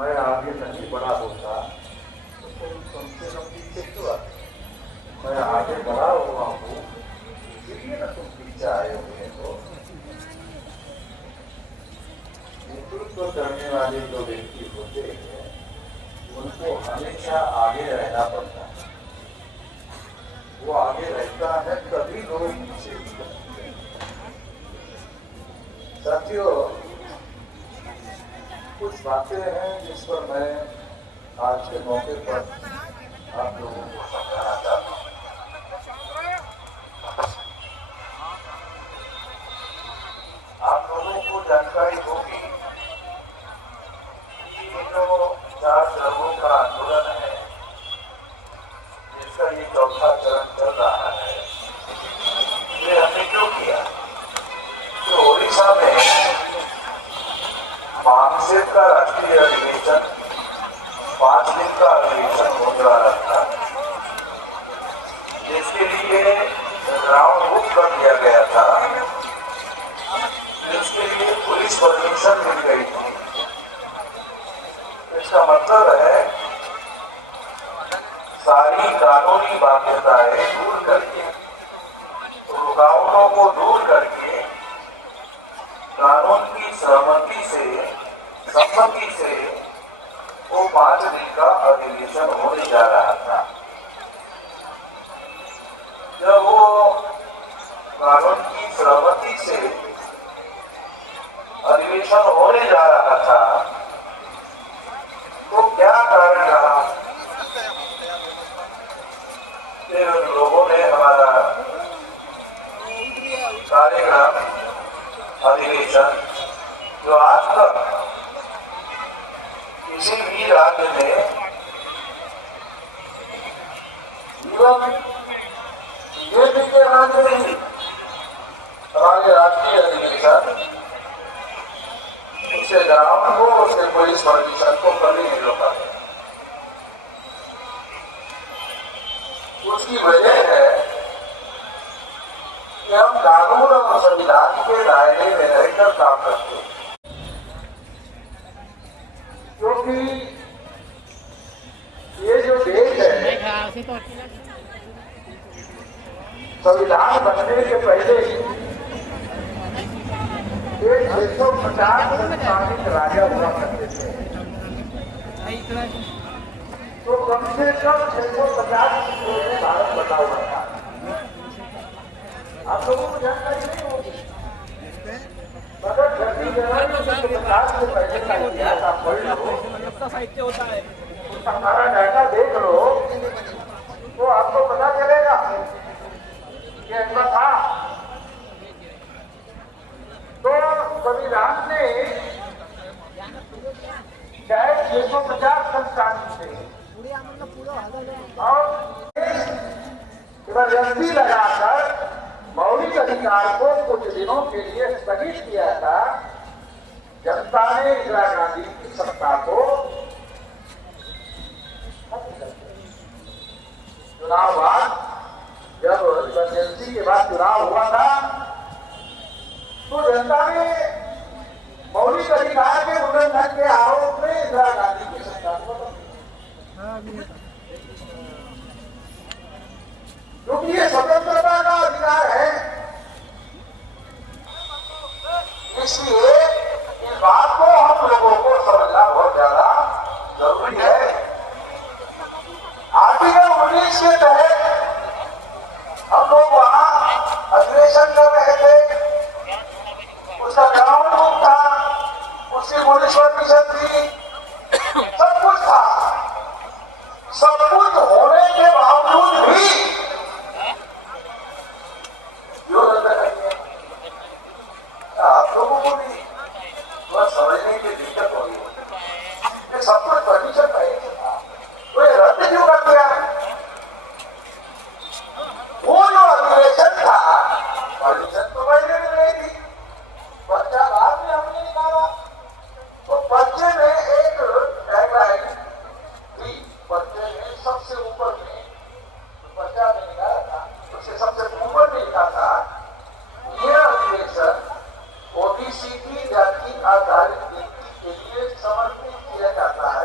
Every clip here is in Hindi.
मैं आगे नहीं बढ़ा होता तो तुम कम से कम पीछे क्यों आते? मैं आगे बढ़ा हुआ हूँ, इसीलिए ना तुम पीछे आए हुए हो। नेतृत्व करने वाले जो व्यक्ति होते हैं उनको हमेशा आगे रहना पड़ता है। वो आगे रहता है तभी लोग पीछे रहते हैं। साथियों, कुछ बातें हैं जिस पर मैं आज के मौके पर आप लोगों को समझाना चाहता हूँ। आप लोगों को जानकारी होगी कि जो 4 चरणों का आंदोलन है, जिसका ये चौथा चरण चल रहा है, ये हमने क्यों किया? तो ओडिशा में मानसेट का राष्ट्रीय अधिवेशन 5 दिन का अधिवेशन होने वाला था, जिसके लिए ग्राउंड बुक कर दिया गया था, जिसके लिए पुलिस परमिशन मिल गई थी। इसका मतलब है सारी कानूनी बाध्यताएं दूर करके, रुकावटों को दूर करके, कानून की सहमति से, सम्मति से वो 5 दिन का अधिवेशन होने जा रहा था। जब वो कानून की सहमति से अधिवेशन होने जा रहा था तो क्या कारण रहा? लोगों ने हमारा कार्यक्रम अधिवेशन जो आज तक किसी भी राज्य में ये के राज्य में ही हमारे राष्ट्रीय अधिवेशन उससे ग्राउंड को, उससे पुलिस परमिशन को कभी नहीं रोका गया। उसकी वजह है कि हम कानून और संविधान के दायरे में रहकर काम करते हैं, क्योंकि ये जो देश है संविधान बनने के पहले ही 650 संस्थानिक राजा हुआ करते थे, तो कम से कम 650 में भारत बना हुआ था। आप लोगों को जानकारी नहीं होगी, मगर धरती विकास से पहले का इतिहास आप पढ़ लो, साहित्य होता है, हमारा डाटा देख लो तो आपको पता चलेगा कि ऐसा था। तो संविधान ने शायद 650 संस्थान थे और इमरजेंसी लगाकर मौलिक अधिकार को कुछ दिनों के लिए स्थगित किया था। जनता ने इंदिरा गांधी की सत्ता को चुनाव बाद, जब इमरजेंसी के बाद चुनाव हुआ था तो जनता ने मौलिक अधिकार के उल्लंघन के आरोप में इंदिरा गांधी की सत्ता को, क्योंकि ये स्वतंत्रता का अधिकार है, इसलिए इस बात को हम लोगों को समझना बहुत ज्यादा जरूरी है। आर्टिकल 19 के तहत हम लोग वहां अधिवेशन कर रहे थे, उसका ग्राउंड बुक था, उसकी पुलिस परमिशन थी, सब कुछ था। सब कुछ होने के बावजूद भी क्यों रद्द करेंगे? आप लोगों को भी थोड़ा समझने की दिक्कत हो रही है। सब कुछ परमिशन पहले से था, तो ये रद्द क्यों कर दिया? वो जो अधिवेशन था परमिशन तो पहले भी नहीं थी, पर्चा बाद में हमने निकाला, तो पर्चे में एक टैगलाइन थी, पर्चे में सबसे ऊपर में पर्चा में निकाला था, उससे सबसे ऊपर में लिखा था यह अधिवेशन ओबीसी की जाति आधारित नीति के लिए समर्पित किया जाता है।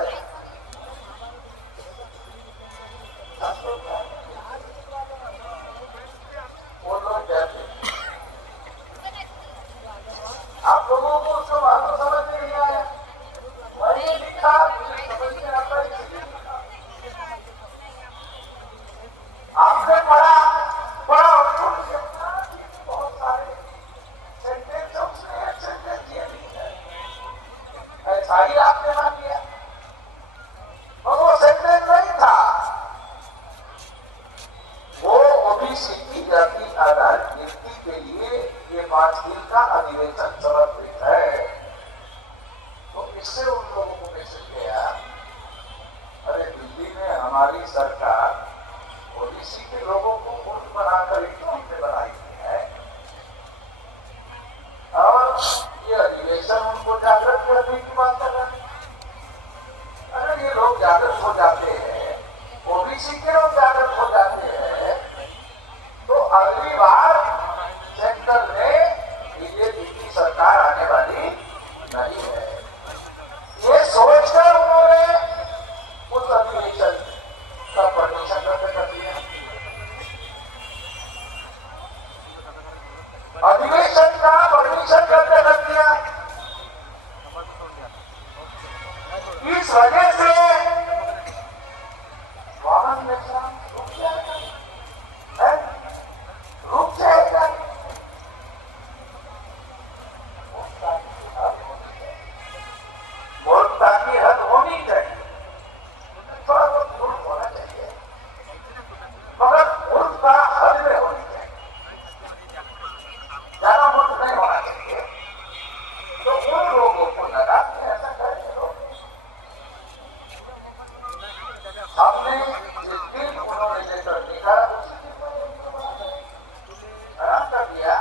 की सरकार ओबीसी के लोगों को मूर्ख बनाकर क्यों बनाई है और ये अधिवेशन उनको जागृत करने की बात कर रहे हैं। अगर ये लोग जागृत हो जाते हैं, ओबीसी के लोग जागृत हो जाते हैं, तो अगली बार सेंटर में बीजेपी की सरकार आने वाली नहीं है। ये सोचकर उन्होंने उस अधिवेशन का परमिशन रद्द कर दिया। अधिवेशन का परमिशन रद्द कर दिया। इस वजह से वाहन व्यवसाय रुक जाएगा, रुक जाएगा। मूर्खता की हद होनी चाहिए, थोड़ा बहुत मूर्ख होना चाहिए, मगर मूर्खता हद में होनी चाहिए, ज्यादा मूर्ख नहीं होना चाहिए। तो उन लोगों को लगा कि ऐसा करेंगे लोग, हमने जिस दिन उन्होंने लेकर लिखा उसी दिन आराम कर दिया।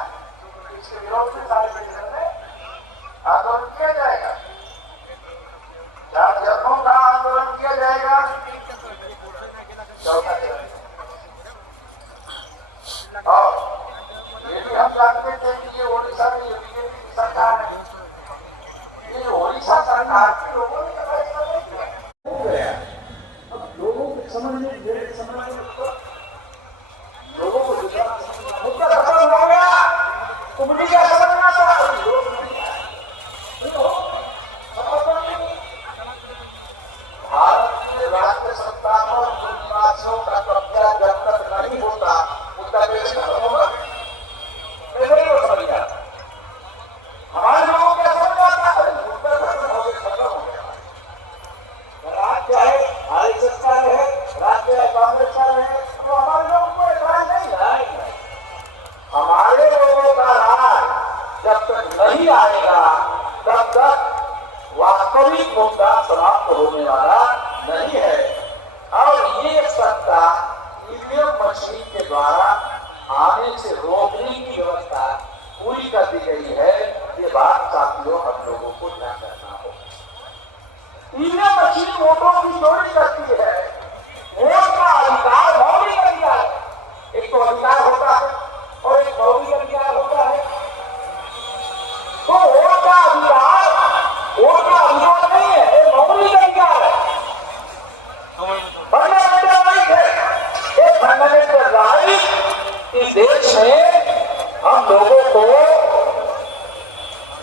इसके विरोध में सारे परिषद में आंदोलन किया जाएगा, 4 चरणों का आंदोलन किया जाएगा। चौथा चरण और ये भी हम जानते थे कि ये ओडिशा में ये बीजेपी की सरकार है, ये ओडिशा सरकार के लोगों ने फैसला नहीं किया। लोगों को समझने लोगों को मुद्दा खत्म हो गया, तो मुझे क्या समझना था। भारत के राज्य सत्ता पर निवासियों का कब्जा जब तक नहीं होता मुद्दा कैसे खत्म होगा, कैसे नहीं हो समझ गया। हमारे लोगों क्या समझ आता, मुद्दा खत्म हो गया। राज्य चाहे आरएसएस का रहे, राज्य चाहे कांग्रेस का रहे, तो हमारे लोगों को एतराज नहीं आएगा। हमारे लोगों का राज जब तक नहीं आएगा तब तक वास्तविक मुद्दा समाप्त होने वाला नहीं है। और ये सत्ता ईवीएम मशीन के द्वारा आने से रोकने की व्यवस्था पूरी कर दी गई है। ये बात साथियों हम लोगों को ध्यान रखना होगा। ईवीएम मशीन वोटों की चोरी करती है, वोट का अधिकार मौलिक अधिकार है। एक तो अधिकार होता है और एक मौलिक अधिकार होता है। तो वोट का अधिकार नहीं है, ये मौलिक अधिकार है, फंडामेंटल राइट है। एक फंडामेंटल राइट इस देश में हम लोगों को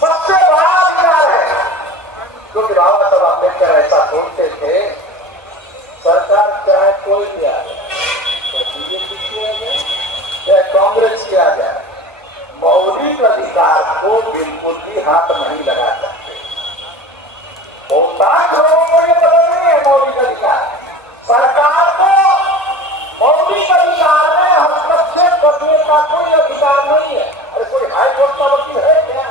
सबसे बड़ा अधिकार है। क्योंकि बाबा साहब अम्बेडकर ऐसा सोचते थे, सरकार चाहे कोई भी आ जाए, बीजेपी किया जाए या कांग्रेस किया जाए, मौलिक अधिकार को बिल्कुल भी हाथ नहीं लगा सकते। बहुतांश लोगों को ये पता नहीं है मौलिक अधिकार। सरकार को मौलिक अधिकार में हस्तक्षेप करने का कोई अधिकार नहीं है। अरे कोई हाई कोर्ट का वकील है क्या?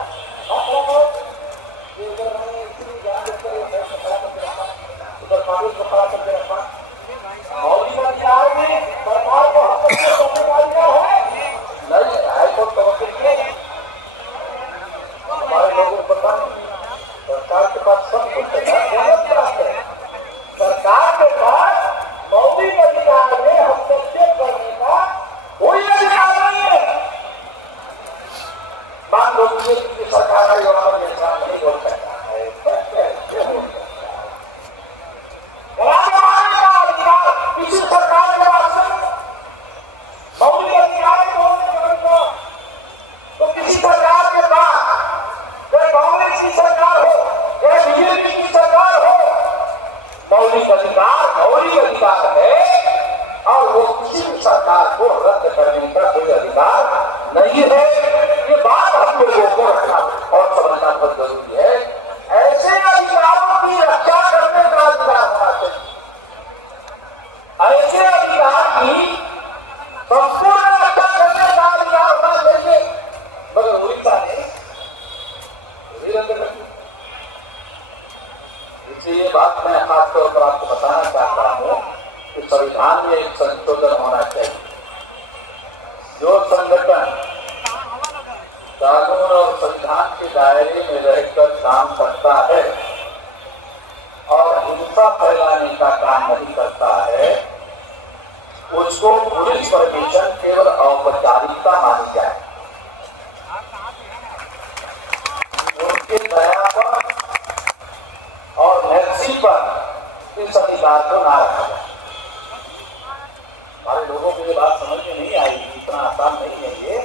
मौलिक अधिकार में सरकार को हस्तक्षेप करने का अधिकार है नहीं। हाईकोर्ट का वकील क्यों? हमारे लोगों को पता नहीं। सरकार के पास सब कुछ है। सरकार के पास मौलिक अधिकार में हस्तक्षेप करने का कोई अधिकार नहीं है। मान लो की सरकार है, वहां पर इंसान नहीं बोल सकता है, किसी सरकार के पास मौलिक अधिकार तो किसी सरकार के पास, चाहे कांग्रेस की सरकार हो या बीजेपी की सरकार हो, मौलिक अधिकार है और वो किसी भी सरकार को रद्द करने का कोई अधिकार नहीं है। ये बात हम लोगों को रखना और समझना बहुत जरूरी है। ऐसे अधिकारों की रक्षा करने का अधिकार होना चाहिए। ऐसे अधिकार की संपूर्ण रक्षा करने का अधिकार होना चाहिए, मगर उड़ीसा ने रद्द कर दी। इसलिए ये बात मैं खासतौर पर आपको बताना चाहता हूँ कि संविधान में एक संशोधन होना चाहिए। जो संगठन कानून और संविधान के दायरे में रहकर काम करता है और हिंसा फैलाने का काम नहीं करता है, उसको पुलिस परमिशन केवल औपचारिकता मानी जाए। उनके दया पर और मर्जी पर इस अधिकार को ना रखा जाए। हमारे लोगों को ये बात समझ में नहीं आई, इतना आसान नहीं है ये,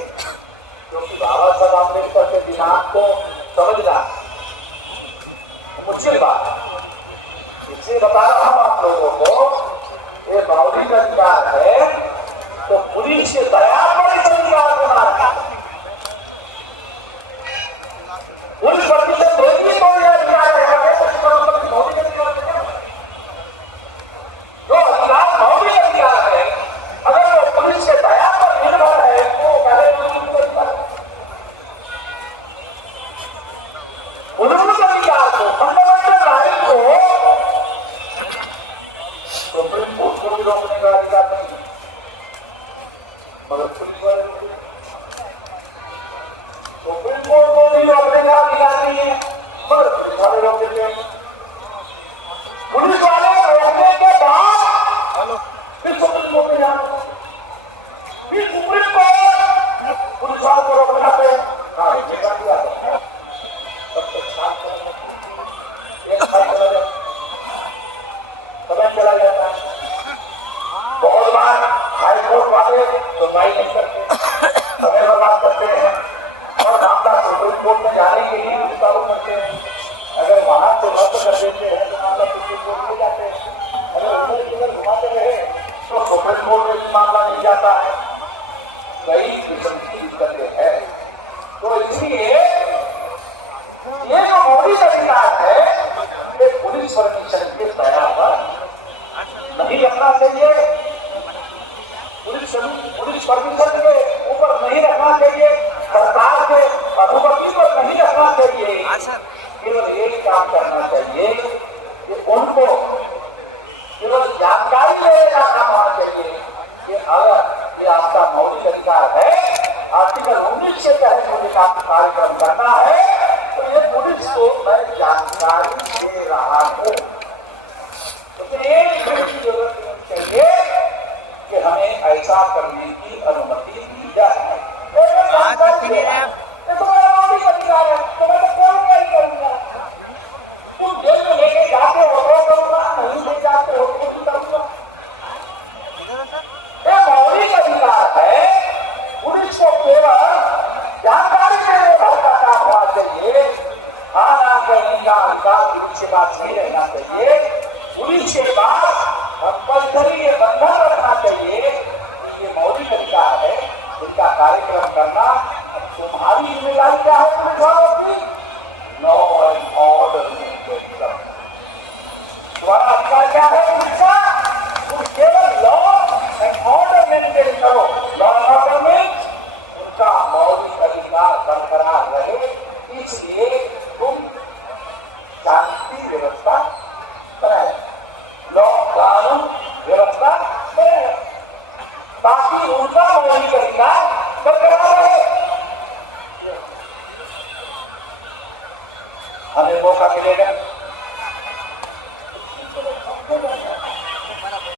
क्योंकि बाबा साहब अम्बेडकर के दिमाग को समझना मुश्किल बात है। इसलिए बता रहा हूं आप लोगों को, ये मौलिक अधिकार है, तो पुलिस के दया पर इस अधिकार को ना रखा। पुलिस परमिशन देगी तो ये अधिकार रहेगा, मौलिक अधिकार जो अधिकार मौलिक अधिकार है, अगर वो पुलिस के दया पर निर्भर है तो मूलभूत अधिकार को, फंडामेंटल राइट को सुप्रीम कोर्ट को भी रोकने का अधिकार नहीं है, मगर पुलिस वाले सुप्रीम कोर्ट को भी रोकने का अधिकार नहीं है, मगर पुलिस वाले रोक देते हैं। पुलिस वाले रोकने के बाद फिर सुप्रीम कोर्ट में जाना, फिर सुप्रीम कोर्ट पुलिस वालों को रोकना पे समय चला जाता है। बहुत बार हाईकोर्ट वाले सुनवाई नहीं करते, समय बर्बाद करते हैं और मामला सुप्रीम कोर्ट में जाने के लिए विस्तार करते हैं। अगर वहां से रद्द कर देते हैं तो मामला सुप्रीम कोर्ट में जाते हैं, अगर घुमाते रहे तो सुप्रीम कोर्ट में भी मामला नहीं जाता है। कई किस्म की दिक्कतें हैं। तो इसलिए ये जो मौलिक अधिकार है, ये पुलिस परमिशन के दया पर नहीं रखना चाहिए, पुलिस परमिशन के ऊपर नहीं रखना चाहिए, सरकार के अनुमति पर नहीं रखना चाहिए। केवल एक काम करना चाहिए कि उनको केवल जानकारी देने का काम होना चाहिए कि अगर ये आपका मौलिक अधिकार है, आर्टिकल 19 के तहत मुझे कार्यक्रम करना है, तो ये पुलिस को मैं जानकारी दे रहा हूं। तो एक की जरूरत नहीं चाहिए कि हमें ऐसा करने की अनुमति दी जाए। तो मेरा मौलिक अधिकार है, तो मैं तो करूंगा ही करूंगा। तुम जेल में लेके जाते हो तो करूंगा, नहीं ले जाते हो तो करूंगा। ये मौलिक अधिकार है, पुलिस को केवल जानकारी देने भर का काम होना चाहिए। आना करने का अधिकार पुलिस के पास नहीं रहना चाहिए। पुलिस के पास कंपल्सरी ये बंधन रखना चाहिए कि ये मौलिक अधिकार है, इनका कार्यक्रम करना। तुम्हारी जिम्मेदारी क्या है पुलिस वालों की? लॉ एंड ऑर्डर मेंटेन करना। तुम्हारा अधिकार क्या है पुलिस का? तुम केवल लॉ एंड ऑर्डर मेंटेन करो। लॉ एंड ऑर्डर में उनका मौलिक अधिकार बरकरार रहे, इसलिए तुम शांति व्यवस्था बनाए, लॉ कानून व्यवस्था बनाए, ताकि उनका मौलिक अधिकार बरकरार रहे। हमें मौका मिलेगा